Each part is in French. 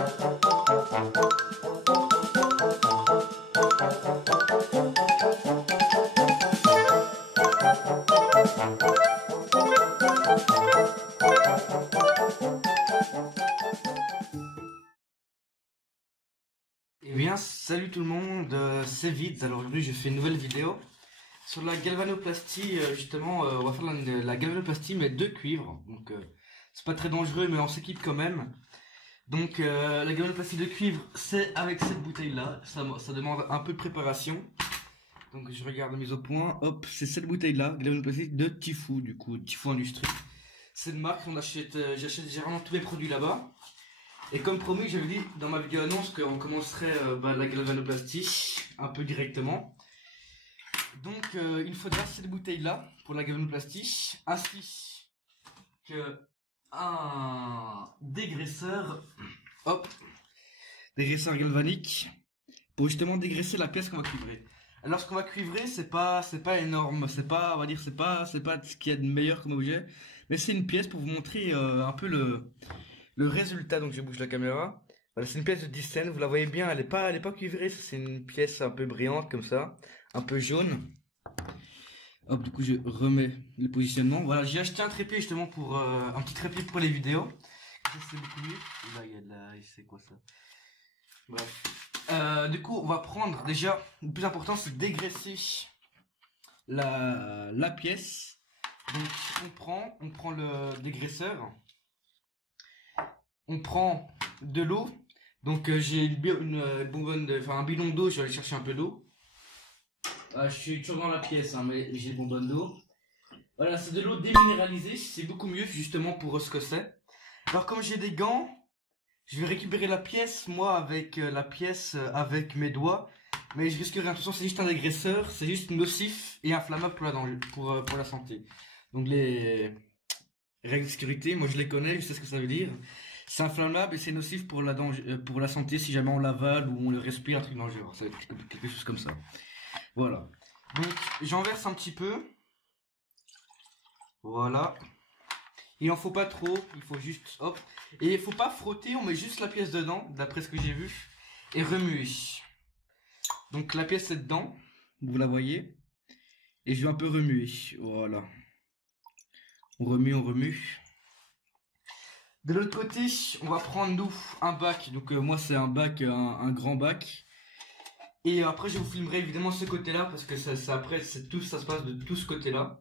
Eh bien, salut tout le monde, c'est Vids. Alors aujourd'hui, je fais une nouvelle vidéo sur la galvanoplastie. Justement, on va faire la galvanoplastie, mais de cuivre. Donc, c'est pas très dangereux, mais on s'équipe quand même. Donc, la galvanoplastie de cuivre, c'est avec cette bouteille-là. Ça demande un peu de préparation. Donc, je regarde la mise au point. Hop, c'est cette bouteille-là, galvanoplastie de Tifou, du coup, Tifou Industrie. C'est une marque qu'on achète. J'achète généralement tous mes produits là-bas. Et comme promis, j'avais dit dans ma vidéo annonce qu'on commencerait la galvanoplastie un peu directement. Donc il faudra cette bouteille là pour la galvanoplastie, ainsi que un dégraisseur, hop, dégraisseur galvanique pour justement dégraisser la pièce qu'on va cuivrer. Alors ce qu'on va cuivrer, c'est pas énorme, c'est pas, on va dire, c'est pas ce qu'il y a de meilleur comme objet, mais c'est une pièce pour vous montrer un peu le résultat. Donc je bouge la caméra. Voilà, c'est une pièce de 10 cents, vous la voyez bien, elle est pas cuivrée, c'est une pièce un peu brillante comme ça, un peu jaune. Hop, du coup je remets le positionnement. Voilà, j'ai acheté un trépied justement pour un petit trépied pour les vidéos. Ça c'est beaucoup mieux. Là il y a de la, c'est quoi ça? Bref. Du coup on va prendre déjà, le plus important c'est dégraisser la pièce. Donc on prend le dégraisseur. On prend de l'eau. Donc j'ai une bonbonne, un bidon d'eau. Je vais aller chercher un peu d'eau. Je suis toujours dans la pièce, hein, mais j'ai une bonbonne d'eau. Voilà, c'est de l'eau déminéralisée. C'est beaucoup mieux justement pour ce que c'est. Alors comme j'ai des gants, je vais récupérer la pièce, moi avec la pièce avec mes doigts. Mais je risque rien. De toute façon, c'est juste un dégraisseur. C'est juste nocif et inflammable pour la santé. Donc les règles de sécurité, moi je les connais, je sais ce que ça veut dire. C'est inflammable et c'est nocif pour la santé si jamais on l'avale ou on le respire, un truc dans le genre. Ça va être quelque chose comme ça. Voilà. Donc j'en verse un petit peu. Voilà. Il en faut pas trop, il faut juste hop. Et il faut pas frotter, on met juste la pièce dedans, d'après ce que j'ai vu. Et remuer. Donc la pièce est dedans, vous la voyez. Et je vais un peu remuer. Voilà. On remue, on remue. De l'autre côté, on va prendre nous un bac. Donc moi c'est un bac, un grand bac. Et après je vous filmerai évidemment ce côté-là parce que après ça se passe de tout ce côté-là.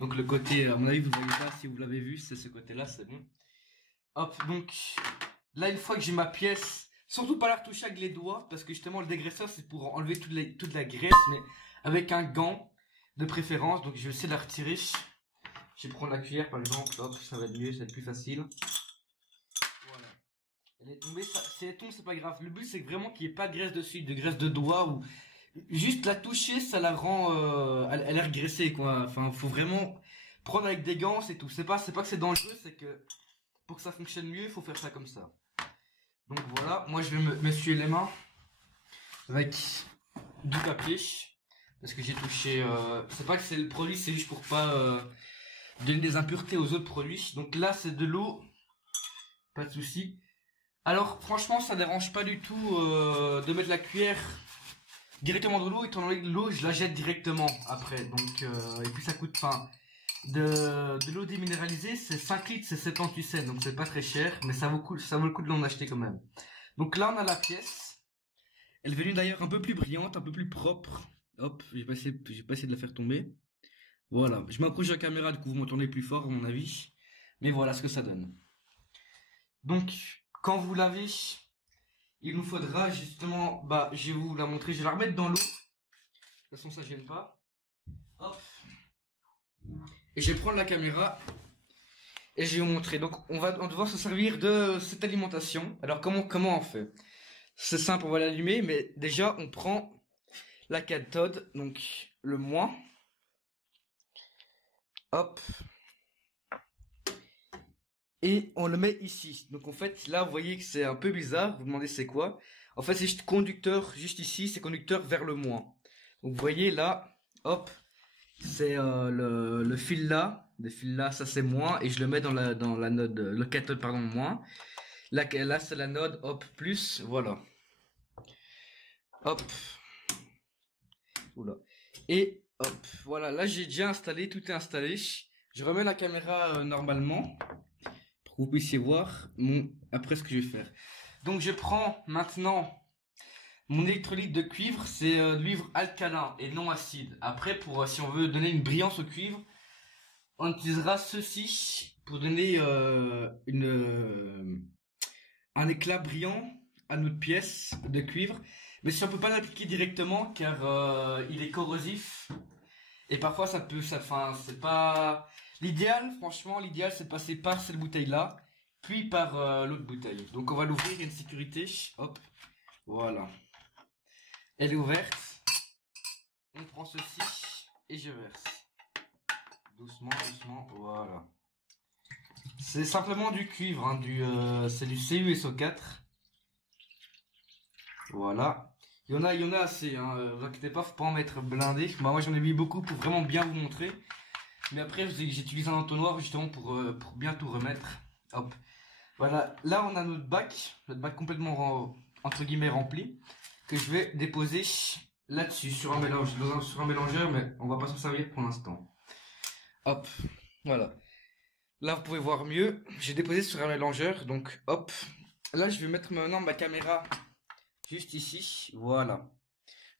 Donc le côté, à mon avis vous voyez pas, si vous l'avez vu, c'est ce côté-là, c'est bon. Hop, donc là une fois que j'ai ma pièce, surtout pas la retoucher avec les doigts parce que justement le dégraisseur c'est pour enlever toute la graisse, mais avec un gant de préférence. Donc je vais essayer de la retirer. Je vais prendre la cuillère par exemple, hop, ça va être mieux, ça va être plus facile. Elle est tombée, si elle tombe, c'est pas grave. Le but, c'est vraiment qu'il n'y ait pas de graisse dessus, de graisse de doigt ou juste la toucher, ça la rend, elle est regraissée, quoi. Enfin, faut vraiment prendre avec des gants, c'est tout. C'est pas que c'est dangereux, c'est que pour que ça fonctionne mieux, il faut faire ça comme ça. Donc voilà, moi je vais m'essuyer les mains avec du papier parce que j'ai touché. C'est pas que c'est le produit, c'est juste pour pas donner des impuretés aux autres produits. Donc là, c'est de l'eau, pas de souci. Alors franchement ça dérange pas du tout de mettre la cuillère directement dans l'eau, étant donné que l'eau je la jette directement après. Donc et puis ça coûte de l'eau déminéralisée, c'est 5 litres, c'est 78 cents, donc c'est pas très cher, mais ça vaut le coup de l'en acheter quand même. Donc là on a la pièce. Elle est venue d'ailleurs un peu plus brillante, un peu plus propre. Hop, j'ai pas essayé de la faire tomber. Voilà, je m'approche de la caméra, du coup vous m'entendez plus fort à mon avis. Mais voilà ce que ça donne. Donc quand vous l'avez, il nous faudra justement, je vais vous la montrer, je vais la remettre dans l'eau. De toute façon, ça gêne pas. Hop. Et je vais prendre la caméra et je vais vous montrer. Donc, on va devoir se servir de cette alimentation. Alors, comment on fait? C'est simple, on va l'allumer, mais déjà, on prend la cathode, donc le moins. Hop. Et on le met ici. Donc en fait, là, vous voyez que c'est un peu bizarre. Vous vous demandez c'est quoi? En fait, c'est juste conducteur, juste ici, c'est conducteur vers le moins. Donc vous voyez là, hop, c'est le fil là. Le fil là, ça c'est moins. Et je le mets dans la node, le cathode, pardon, moins. Là c'est l'anode, hop, plus, voilà. Hop. Oula. Et hop, voilà, là j'ai déjà installé, tout est installé. Je remets la caméra normalement pour que vous puissiez voir après ce que je vais faire. Donc je prends maintenant mon électrolyte de cuivre, c'est de cuivre alcalin et non acide. Après, pour si on veut donner une brillance au cuivre, on utilisera ceci pour donner un éclat brillant à notre pièce de cuivre. Mais si on peut pas l'appliquer directement car il est corrosif et parfois enfin c'est pas l'idéal. Franchement, l'idéal c'est de passer par cette bouteille là, puis par l'autre bouteille. Donc on va l'ouvrir, il y a une sécurité. Hop, voilà. Elle est ouverte. On prend ceci et je verse. Doucement, doucement, voilà. C'est simplement du cuivre, hein, c'est du CuSO4. Voilà. Il y en a assez, hein, vous inquiétez pas, faut pas en mettre blindé. Bah, moi j'en ai mis beaucoup pour vraiment bien vous montrer. Mais après j'utilise un entonnoir justement pour bien tout remettre. Hop. Voilà, là on a notre bac complètement entre guillemets rempli, que je vais déposer là-dessus, sur un mélangeur, mais on va pas s'en servir pour l'instant. Hop, voilà. Là, vous pouvez voir mieux. J'ai déposé sur un mélangeur, donc hop. Là, je vais mettre maintenant ma caméra juste ici. Voilà.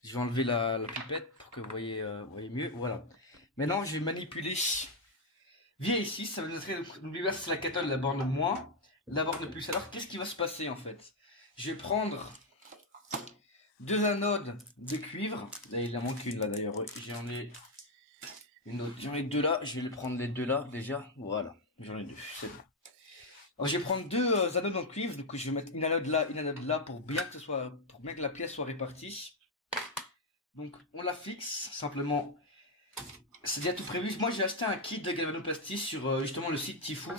Je vais enlever la pipette pour que vous voyez mieux. Voilà. Maintenant, je vais manipuler. Viens ici, ça veut dire n'oubliez pas, c'est la cathode, la borne moins, la borne plus. Alors, qu'est-ce qui va se passer en fait? Je vais prendre deux anodes de cuivre. Là, il en manque une là d'ailleurs. J'en ai une autre. J'en ai deux là. Je vais les prendre les deux là déjà. Voilà. J'en ai deux. C'est bon. Alors, je vais prendre deux anodes en cuivre. Donc, je vais mettre une anode là pour bien que la pièce soit répartie. Donc, on la fixe simplement. C'est déjà tout prévu. Moi, j'ai acheté un kit de galvanoplastie sur justement le site Tifou.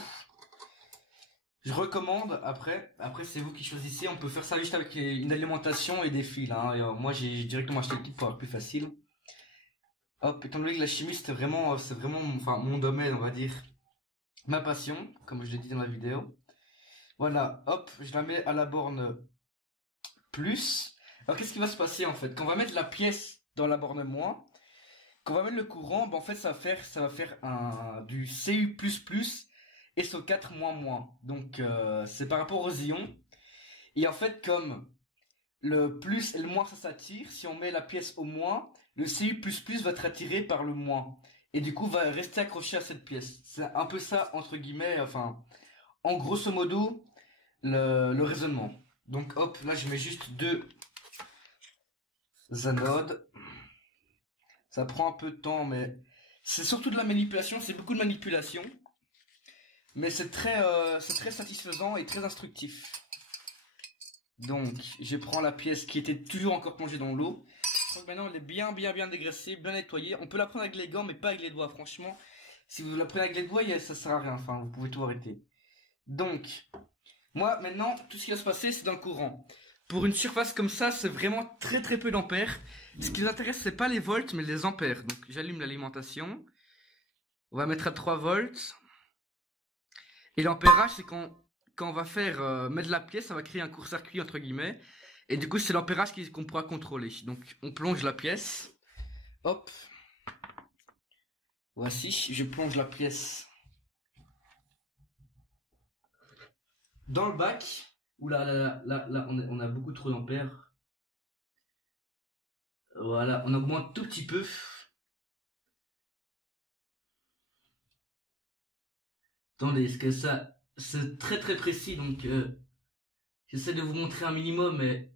Je recommande après c'est vous qui choisissez. On peut faire ça juste avec une alimentation et des fils. Hein. Et, moi j'ai directement acheté le kit pour avoir plus facile. Hop, étant donné que la chimie c'est vraiment mon domaine, on va dire. Ma passion, comme je l'ai dit dans la vidéo. Voilà, hop, je la mets à la borne plus. Alors qu'est-ce qui va se passer en fait? Quand on va mettre la pièce dans la borne moins, quand on va mettre le courant, ben, en fait ça va faire du Cu++ et SO4 donc c'est par rapport aux ions. Et en fait comme le plus et le moins ça s'attire, si on met la pièce au moins, le Cu++ va être attiré par le moins et du coup va rester accroché à cette pièce. C'est un peu ça entre guillemets, enfin en grosso modo le raisonnement. Donc hop, là je mets juste deux anodes. Ça prend un peu de temps, mais c'est surtout de la manipulation, c'est beaucoup de manipulation. Mais c'est très satisfaisant et très instructif. Donc, je prends la pièce qui était toujours encore plongée dans l'eau. Donc maintenant, elle est bien dégraissée, bien nettoyée. On peut la prendre avec les gants, mais pas avec les doigts. Franchement, si vous la prenez avec les doigts, ça sert à rien. Enfin, vous pouvez tout arrêter. Donc, moi, maintenant, tout ce qui va se passer, c'est dans le courant. Pour une surface comme ça, c'est vraiment très peu d'ampères. Ce qui nous intéresse, c'est pas les volts, mais les ampères. Donc, j'allume l'alimentation. On va mettre à 3 volts. Et l'ampérage, c'est quand on va faire mettre la pièce, ça va créer un court-circuit entre guillemets. Et du coup, c'est l'ampérage qu'on pourra contrôler. Donc, on plonge la pièce. Hop. Voici, je plonge la pièce dans le bac. Ouh là, on a beaucoup trop d'ampères. Voilà, on augmente tout petit peu. Attendez, est-ce que ça... C'est très précis, donc j'essaie de vous montrer un minimum, mais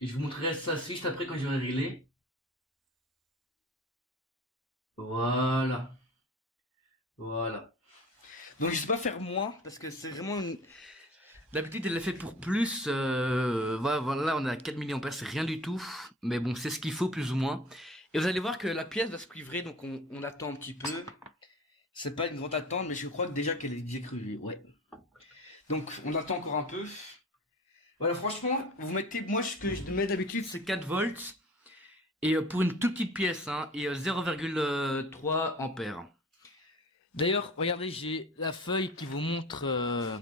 je vous montrerai ça juste après quand j'aurai réglé. Voilà. Voilà. Donc je sais pas faire moins, parce que c'est vraiment... D'habitude, elle l'a fait pour plus. Voilà, on est à 4 mA, c'est rien du tout. Mais bon, c'est ce qu'il faut, plus ou moins. Et vous allez voir que la pièce va se cuivrer, donc on attend un petit peu. C'est pas une grande attente, mais je crois que déjà qu'elle est déjà crevée, ouais. Donc, on attend encore un peu. Voilà, franchement, vous mettez... Moi, ce que je mets d'habitude, c'est 4 volts. Et pour une toute petite pièce, hein, et 0,3 ampères. D'ailleurs, regardez, j'ai la feuille qui vous montre...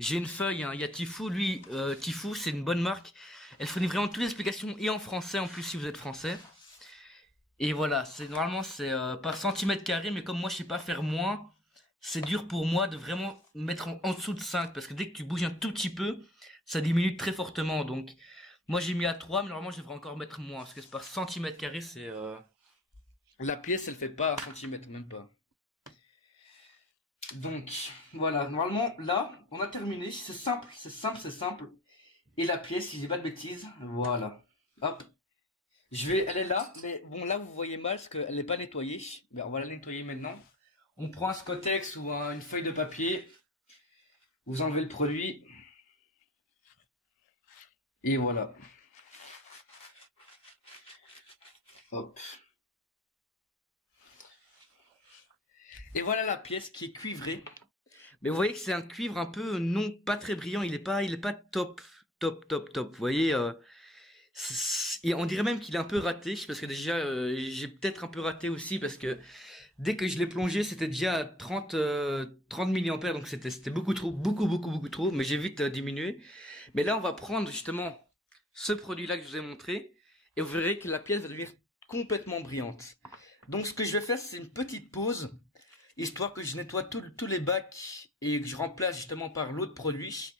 J'ai une feuille, hein. Il y a Tifou, lui, Tifou, c'est une bonne marque. Elle fournit vraiment toutes les explications et en français en plus si vous êtes français. Et voilà, c'est normalement c'est par centimètre carré, mais comme moi je sais pas faire moins, c'est dur pour moi de vraiment mettre en dessous de 5 parce que dès que tu bouges un tout petit peu, ça diminue très fortement. Donc moi j'ai mis à 3 mais normalement je devrais encore mettre moins parce que c'est par centimètre carré, c'est la pièce elle fait pas un centimètre, même pas. Donc voilà, normalement là on a terminé, c'est simple, c'est simple, c'est simple. Et la pièce, si j'ai pas de bêtises, voilà. Hop, elle est là, mais bon là vous voyez mal parce qu'elle n'est pas nettoyée. Mais on va la nettoyer maintenant. On prend un Scottex ou une feuille de papier. Vous enlevez le produit. Et voilà. Hop. Et voilà la pièce qui est cuivrée. Mais vous voyez que c'est un cuivre un peu non pas très brillant. Il est pas top, top, top, top. Vous voyez, et on dirait même qu'il est un peu raté parce que déjà j'ai peut-être un peu raté aussi parce que dès que je l'ai plongé, c'était déjà à 30 milliampères, donc c'était beaucoup trop, beaucoup, beaucoup, beaucoup trop, mais j'ai vite diminué. Mais là, on va prendre justement ce produit-là que je vous ai montré, et vous verrez que la pièce va devenir complètement brillante. Donc ce que je vais faire, c'est une petite pause, histoire que je nettoie tous les bacs, et que je remplace justement par l'autre produit,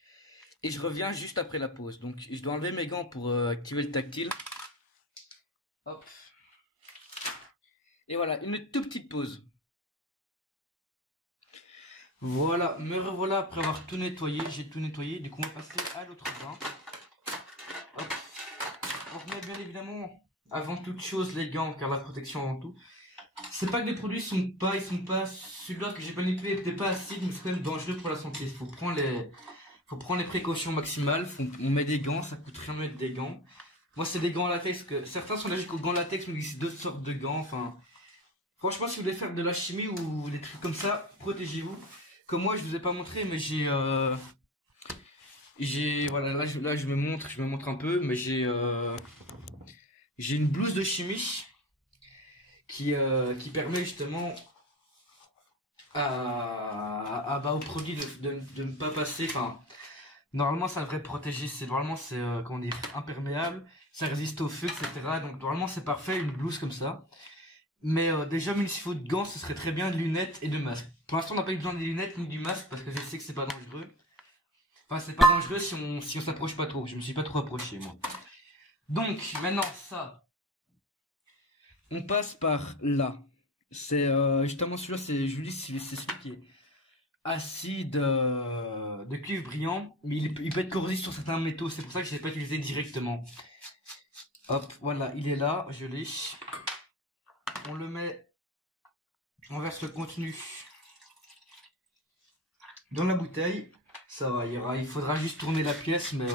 et je reviens juste après la pause. Donc je dois enlever mes gants pour activer le tactile. Hop. Et voilà, une toute petite pause. Voilà, me revoilà après avoir tout nettoyé. J'ai tout nettoyé. Du coup, on va passer à l'autre bain. Hop. On remet bien évidemment, avant toute chose, les gants, car la protection avant tout. C'est pas que les produits ils sont pas, celui-là que j'ai pas nettoyé n'était pas acide, mais c'est quand même dangereux pour la santé. Faut prendre les précautions maximales. On met des gants, ça coûte rien de mettre des gants. Moi, c'est des gants à latex, que certains sont allergiques aux gants latex, mais il existe d'autres sortes de gants. Enfin, franchement, si vous voulez faire de la chimie ou des trucs comme ça, protégez-vous. Comme moi, je vous ai pas montré, mais voilà, là, je me montre un peu, mais j'ai une blouse de chimie qui permet justement au produit de ne pas passer. Enfin, normalement, ça devrait protéger. Normalement, c'est comment dire, imperméable, ça résiste au feu, etc. Donc normalement, c'est parfait une blouse comme ça. Mais déjà, même s'il faut de gants, ce serait très bien de lunettes et de masques. Pour l'instant, on n'a pas eu besoin des lunettes ni du masque parce que je sais que c'est pas dangereux. Enfin, c'est pas dangereux si on s'approche pas trop. Je me suis pas trop approché, moi. Donc, maintenant, ça. On passe par là. C'est justement celui-là, je vous dis, c'est celui qui est acide de cuivre brillant, mais il peut être corrosif sur certains métaux. C'est pour ça que je l'ai pas utilisé directement. Hop, voilà, il est là, je l'ai. On le met, on verse le contenu dans la bouteille. Ça va, il faudra juste tourner la pièce, mais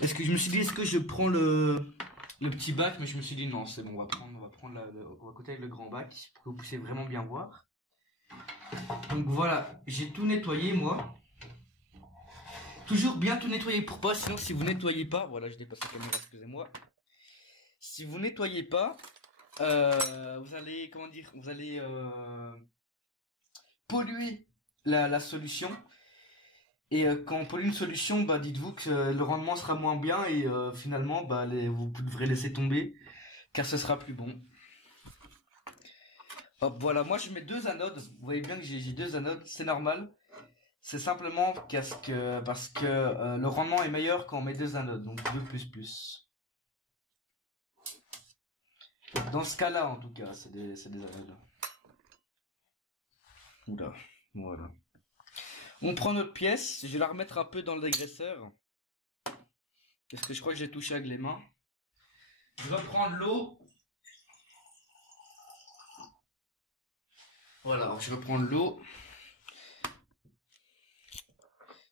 est-ce que je prends le petit bac, mais je me suis dit non, c'est bon, on va côté avec le grand bac pour que vous puissiez vraiment bien voir. Donc voilà, j'ai tout nettoyé moi. Toujours bien tout nettoyer pour pas, sinon si vous nettoyez pas, voilà, je dépasse la caméra, excusez-moi. Si vous nettoyez pas, vous allez, comment dire, vous allez polluer la solution. Et quand on pollue une solution, bah dites-vous que le rendement sera moins bien et finalement, bah vous devrez laisser tomber car ce sera plus bon. Hop, voilà, moi je mets deux anodes. Vous voyez bien que j'ai deux anodes, c'est normal. C'est simplement parce que le rendement est meilleur quand on met deux anodes, donc 2++. Dans ce cas-là, en tout cas, c'est des anodes. Oula, voilà. On prend notre pièce, je vais la remettre un peu dans le dégraisseur. Parce que je crois que j'ai touché avec les mains. Je vais prendre l'eau. Voilà, alors je vais prendre l'eau.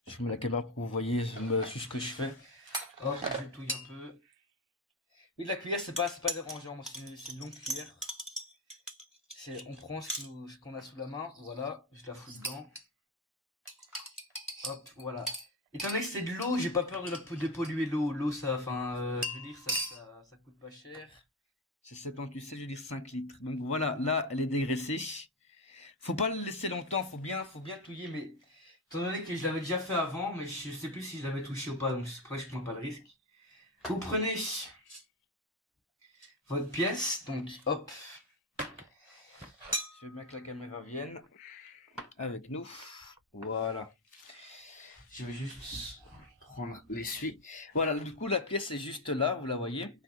Je mets la caméra pour que vous voyez ce que je fais. Hop, je touille un peu. Et la cuillère, c'est pas dérangeant, moi c'est une longue cuillère. On prend ce qu'on a sous la main, voilà, je la fous dedans. Hop, voilà. Étant donné que c'est de l'eau, j'ai pas peur de polluer l'eau. L'eau, ça, je veux dire, ça coûte pas cher. C'est 78, je veux dire 5 litres. Donc voilà, là, elle est dégraissée. Faut pas le laisser longtemps, faut bien touiller, mais Étant donné que je l'avais déjà fait avant, mais je sais plus si je l'avais touché ou pas, donc c'est pour ça que je prends pas le risque. Vous prenez votre pièce, donc hop. Je veux bien que la caméra vienne avec nous. Voilà. Je vais juste prendre l'essuie. Voilà, du coup la pièce est juste là, vous la voyez.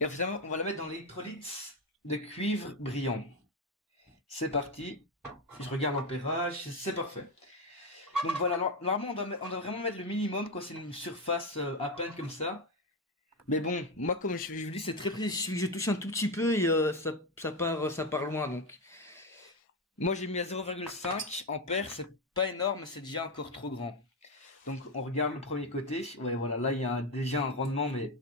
Et finalement, on va la mettre dans l'électrolyte de cuivre brillant. C'est parti. Je regarde l'ampérage, c'est parfait. Donc voilà, normalement on doit vraiment mettre le minimum quand c'est une surface à peine comme ça. Mais bon, moi comme je vous dis, c'est très précis. Je touche un tout petit peu et ça part loin. Donc moi j'ai mis à 0,5 ampères, c'est pas énorme, mais c'est déjà encore trop grand. Donc on regarde le premier côté. Ouais, voilà, là il y a déjà un rendement mais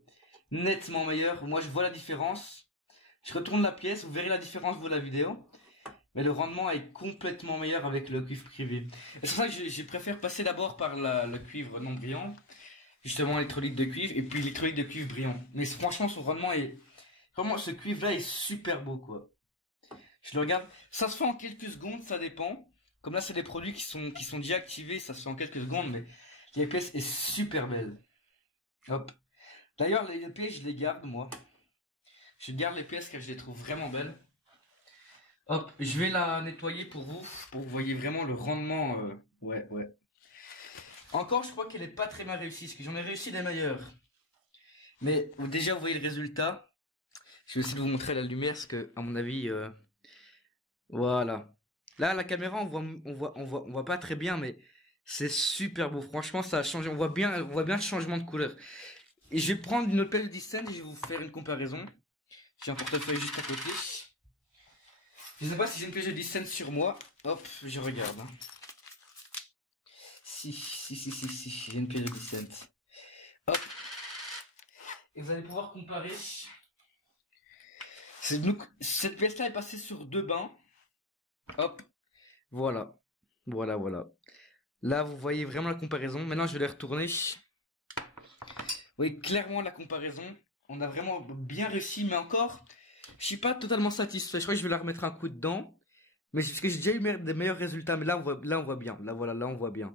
nettement meilleur. Moi je vois la différence. Je retourne la pièce, vous verrez la différence vous la vidéo. Mais le rendement est complètement meilleur avec le cuivre privé. Et c'est pour ça que je préfère passer d'abord par le cuivre non brillant. Justement l'électrolyte de cuivre et puis l'électrolyte de cuivre brillant. Mais franchement son rendement est... Vraiment ce cuivre là est super beau quoi. Je le regarde. Ça se fait en quelques secondes, ça dépend. Comme là c'est des produits qui sont déjà activés, ça se fait en quelques secondes. Mais la pièce est super belle. Hop. D'ailleurs les pièces je les garde moi. Je garde les pièces car je les trouve vraiment belles. Hop, je vais la nettoyer pour que vous voyez vraiment le rendement. Ouais. Encore, je crois qu'elle est pas très mal réussie, parce que j'en ai réussi des meilleures. Mais déjà, vous voyez le résultat. Je vais essayer de vous montrer la lumière, parce que, à mon avis, voilà. Là, la caméra, on voit pas très bien, mais c'est super beau. Franchement, ça a changé. On voit bien le changement de couleur. Et je vais prendre une Opel Distance et je vais vous faire une comparaison. J'ai un portefeuille juste à côté. Je sais pas si j'ai une pièce de 10 cents sur moi. Hop, je regarde. Hein. Si, j'ai une pièce de 10 cents. Hop. Et vous allez pouvoir comparer. Donc, cette pièce-là est passée sur 2 bains. Hop. Voilà. Là, vous voyez vraiment la comparaison. Maintenant, je vais les retourner. Vous voyez clairement la comparaison. On a vraiment bien réussi, mais encore... Je suis pas totalement satisfait. Je crois que je vais la remettre un coup dedans. Mais parce que j'ai déjà eu des meilleurs résultats. Mais là, on voit bien. Là, voilà, là, on voit bien.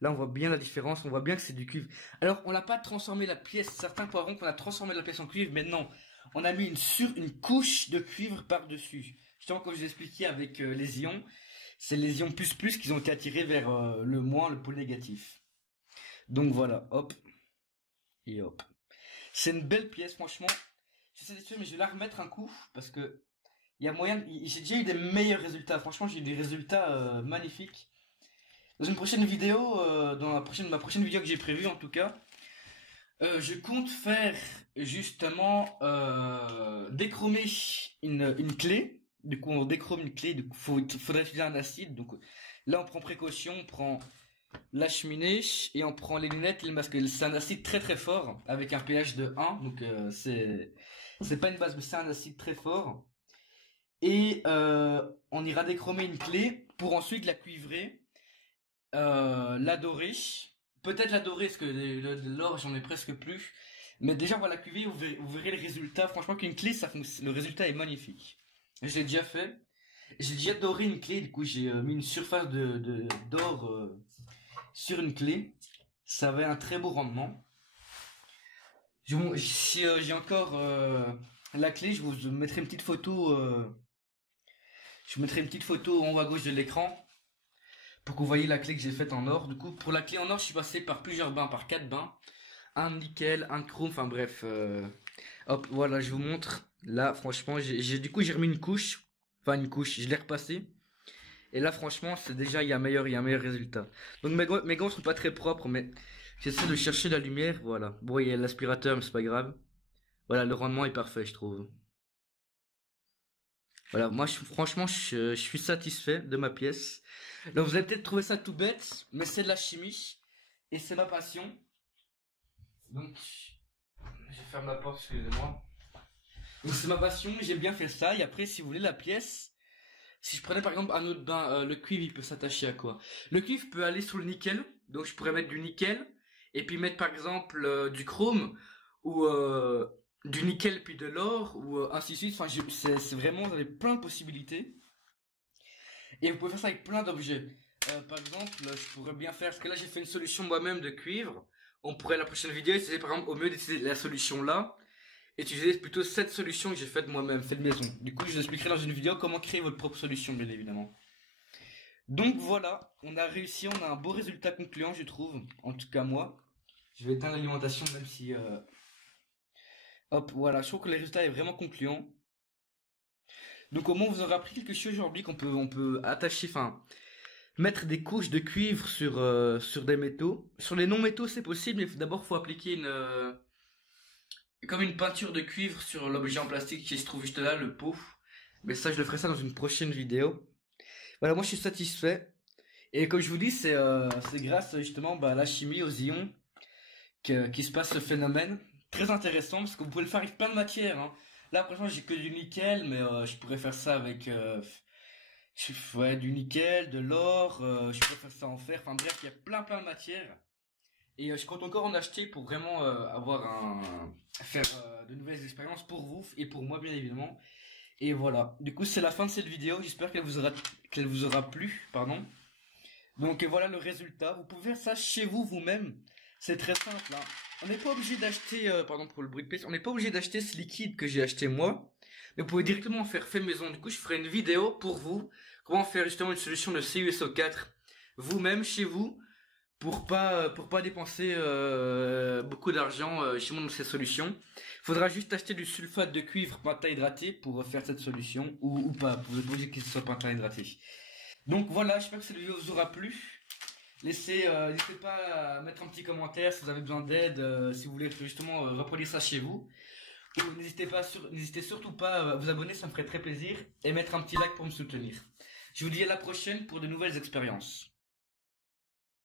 Là, on voit bien la différence. On voit bien que c'est du cuivre. Alors, on n'a pas transformé la pièce. Certains croiront qu'on a transformé la pièce en cuivre. Mais non. On a mis une couche de cuivre par-dessus. Justement, comme je vous ai expliqué avec les ions. C'est les ions plus qui ont été attirés vers le moins, le pôle négatif. Donc voilà. Hop. Et hop. C'est une belle pièce, franchement. Je suis satisfait, mais je vais la remettre un coup parce que il y a moyen. J'ai déjà eu des meilleurs résultats. Franchement, j'ai eu des résultats magnifiques. Dans une prochaine vidéo, dans ma prochaine vidéo que j'ai prévue en tout cas, je compte faire justement déchromer une clé. Du coup, on déchrome une clé. Du coup, faudrait utiliser un acide. Donc là, on prend précaution, on prend la cheminée et on prend les lunettes et le masque. C'est un acide très très fort avec un pH de 1. Donc c'est pas une base, mais c'est un acide très fort. Et on ira déchromer une clé pour ensuite la cuivrer, la dorer. Peut-être la dorer parce que l'or j'en ai presque plus. Mais déjà on va la cuivrer, vous verrez le résultat. Franchement qu'une clé, le résultat est magnifique. Je l'ai déjà fait. J'ai déjà doré une clé, du coup j'ai mis une surface d'or sur une clé. Ça avait un très beau rendement. Si j'ai encore la clé, je vous mettrai une petite photo. Je mettrai une petite photo en haut à gauche de l'écran pour que vous voyez la clé que j'ai faite en or. Du coup, pour la clé en or, je suis passé par plusieurs bains, par 4 bains. Un de nickel, un de chrome, enfin bref. Hop, voilà, je vous montre. Là, franchement, du coup, j'ai remis une couche. Enfin, une couche, je l'ai repassé. Et là, franchement, c'est déjà, il y a un meilleur résultat. Donc, mes gants sont pas très propres, mais j'essaie de chercher la lumière, voilà. Bon, il y a l'aspirateur, mais c'est pas grave. Voilà, le rendement est parfait, je trouve. Voilà, moi, franchement, je suis satisfait de ma pièce. Donc, vous allez peut-être trouver ça tout bête, mais c'est de la chimie. Et c'est ma passion. Donc, je ferme la porte, excusez-moi. Donc, c'est ma passion, j'ai bien fait ça. Et après, si vous voulez la pièce, si je prenais par exemple un autre bain, le cuivre, il peut s'attacher à quoi? Le cuivre peut aller sous le nickel. Donc, je pourrais mettre du nickel. Et puis mettre par exemple du chrome. Ou du nickel puis de l'or. Ou ainsi de suite. Enfin, c'est vraiment, vous avez plein de possibilités. Et vous pouvez faire ça avec plein d'objets. Par exemple, je pourrais bien faire, parce que là j'ai fait une solution moi-même de cuivre. On pourrait la prochaine vidéo essayer par exemple, au mieux d'utiliser la solution là, utiliser plutôt cette solution que j'ai faite moi-même, faite maison. Du coup, je vous expliquerai dans une vidéo comment créer votre propre solution, bien évidemment. Donc voilà, on a réussi, on a un beau résultat concluant, je trouve. En tout cas moi. Je vais éteindre l'alimentation même si... Hop, voilà, je trouve que le résultat est vraiment concluant. Donc au moins vous aurez appris quelque chose aujourd'hui on peut attacher, enfin, mettre des couches de cuivre sur des métaux. Sur les non-métaux c'est possible, mais d'abord faut appliquer comme une peinture de cuivre sur l'objet en plastique qui se trouve juste là, le pot. Mais ça, je le ferai ça dans une prochaine vidéo. Voilà, moi je suis satisfait. Et comme je vous dis, c'est grâce justement à la chimie, aux ions, qui se passe ce phénomène. Très intéressant parce que vous pouvez le faire avec plein de matières. Hein. Là, par exemple, j'ai que du nickel, mais je pourrais faire ça avec ouais, du nickel, de l'or, je pourrais faire ça en fer. Enfin bref, il y a plein de matières. Et je compte encore en acheter pour vraiment faire de nouvelles expériences pour vous et pour moi bien évidemment. Et voilà. Du coup, c'est la fin de cette vidéo. J'espère qu'elle vous aura plu, pardon. Donc voilà le résultat. Vous pouvez faire ça chez vous vous-même. C'est très simple. Hein. On n'est pas obligé d'acheter, pardon pour le bruit de pièce, on n'est pas obligé d'acheter ce liquide que j'ai acheté moi. Mais vous pouvez directement en faire fait maison. Du coup, je ferai une vidéo pour vous. Comment faire justement une solution de CuSO4 vous-même chez vous pour pas dépenser beaucoup d'argent chez moi dans ces solutions. Il faudra juste acheter du sulfate de cuivre pentahydraté pour faire cette solution ou pas. Vous êtes obligé qu'il soit pentahydraté. Donc voilà, j'espère que cette vidéo vous aura plu. N'hésitez pas à mettre un petit commentaire si vous avez besoin d'aide, si vous voulez justement reproduire ça chez vous. Ou n'hésitez surtout pas à vous abonner, ça me ferait très plaisir. Et mettre un petit like pour me soutenir. Je vous dis à la prochaine pour de nouvelles expériences.